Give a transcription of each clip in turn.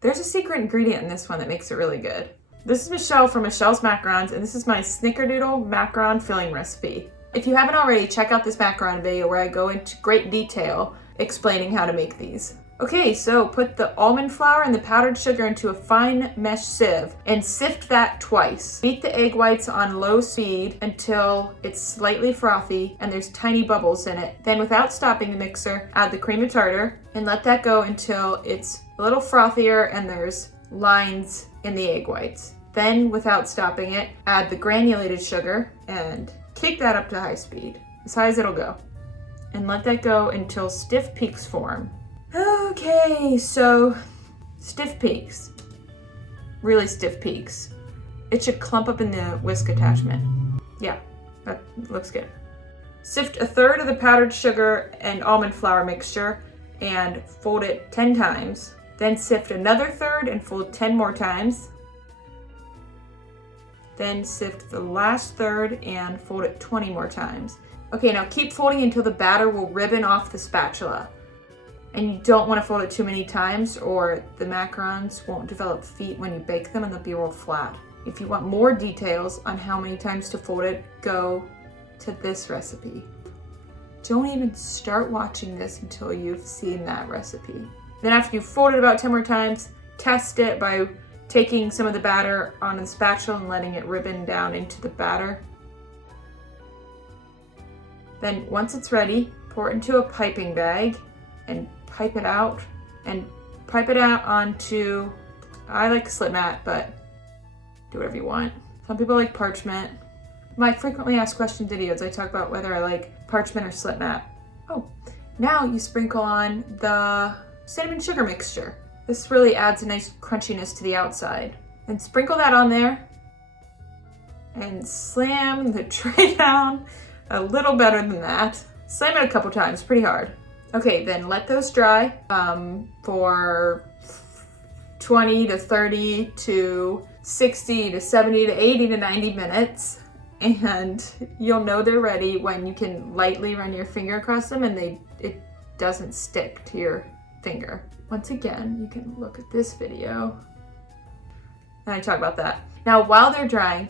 There's a secret ingredient in this one that makes it really good. This is Michelle from Michelle's Macarons, and this is my Snickerdoodle Macaron Filling Recipe. If you haven't already, check out this macaron video where I go into great detail explaining how to make these. Okay, so put the almond flour and the powdered sugar into a fine mesh sieve and sift that twice. Beat the egg whites on low speed until it's slightly frothy and there's tiny bubbles in it. Then without stopping the mixer, add the cream of tartar and let that go until it's a little frothier and there's lines in the egg whites. Then without stopping it, add the granulated sugar and kick that up to high speed, as high as it'll go. And let that go until stiff peaks form. Okay, so stiff peaks, really stiff peaks. It should clump up in the whisk attachment. Yeah, that looks good. Sift a third of the powdered sugar and almond flour mixture and fold it 10 times. Then sift another third and fold 10 more times. Then sift the last third and fold it 20 more times. Okay, now keep folding until the batter will ribbon off the spatula. And you don't want to fold it too many times or the macarons won't develop feet when you bake them and they'll be real flat. If you want more details on how many times to fold it, go to this recipe. Don't even start watching this until you've seen that recipe. Then after you've folded about 10 more times, test it by taking some of the batter on the spatula and letting it ribbon down into the batter. Then once it's ready, pour it into a piping bag and pipe it out onto, I like a slip mat, but do whatever you want. Some people like parchment. My frequently asked question videos, I talk about whether I like parchment or slip mat. Oh, now you sprinkle on the cinnamon sugar mixture. This really adds a nice crunchiness to the outside. And sprinkle that on there and slam the tray down a little better than that. Slam it a couple times, pretty hard. Okay, then let those dry for 20 to 30 to 60 to 70 to 80 to 90 minutes. And you'll know they're ready when you can lightly run your finger across them and it doesn't stick to your finger. Once again, you can look at this video and I talk about that. Now, while they're drying,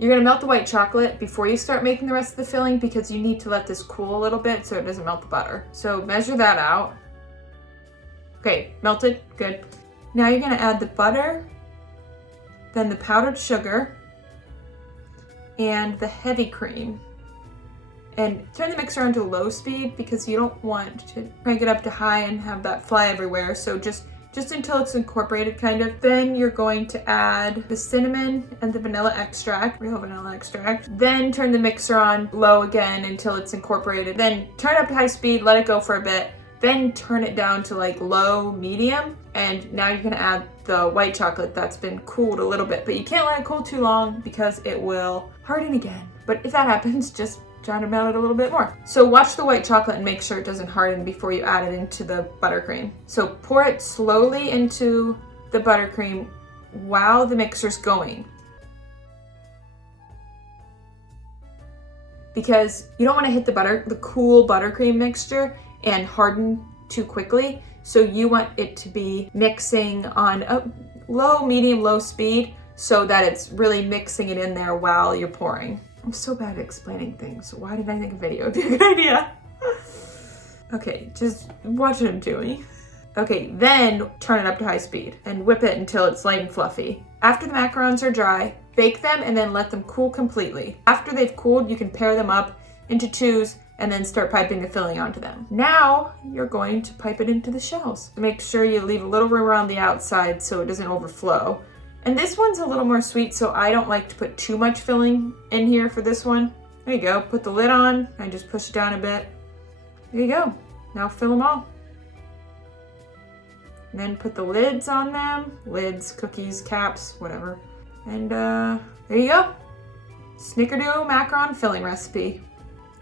you're gonna melt the white chocolate before you start making the rest of the filling because you need to let this cool a little bit so it doesn't melt the butter. So measure that out. Okay, melted, good. Now you're gonna add the butter, then the powdered sugar, and the heavy cream. And turn the mixer on to low speed because you don't want to crank it up to high and have that fly everywhere. So just until it's incorporated kind of. Then you're going to add the cinnamon and the vanilla extract, real vanilla extract. Then turn the mixer on low again until it's incorporated. Then turn it up to high speed, let it go for a bit. Then turn it down to like low, medium. And now you're gonna add the white chocolate that's been cooled a little bit, but you can't let it cool too long because it will harden again. But if that happens, just try to melt it a little bit more. So watch the white chocolate and make sure it doesn't harden before you add it into the buttercream. So pour it slowly into the buttercream while the mixer's going. Because you don't want to hit the cool buttercream mixture and harden too quickly. So you want it to be mixing on a low, medium, low speed so that it's really mixing it in there while you're pouring. I'm so bad at explaining things. Why did I think a video would be a good idea? Okay, just watch what I'm doing. Okay, then turn it up to high speed and whip it until it's light and fluffy. After the macarons are dry, bake them and then let them cool completely. After they've cooled, you can pair them up into twos and then start piping the filling onto them. Now, you're going to pipe it into the shells. Make sure you leave a little room around the outside so it doesn't overflow. And this one's a little more sweet, so I don't like to put too much filling in here for this one. There you go, put the lid on and just push it down a bit. There you go, now fill them all. And then put the lids on them. Lids, cookies, caps, whatever. And there you go. Snickerdoodle Macaron Filling Recipe.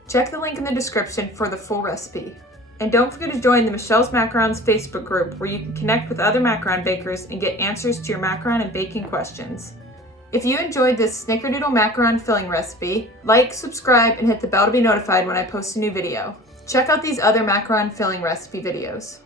Check the link in the description for the full recipe. And don't forget to join the Michelle's Macarons Facebook group where you can connect with other macaron bakers and get answers to your macaron and baking questions. If you enjoyed this Snickerdoodle Macaron Filling Recipe, like, subscribe, and hit the bell to be notified when I post a new video. Check out these other macaron filling recipe videos.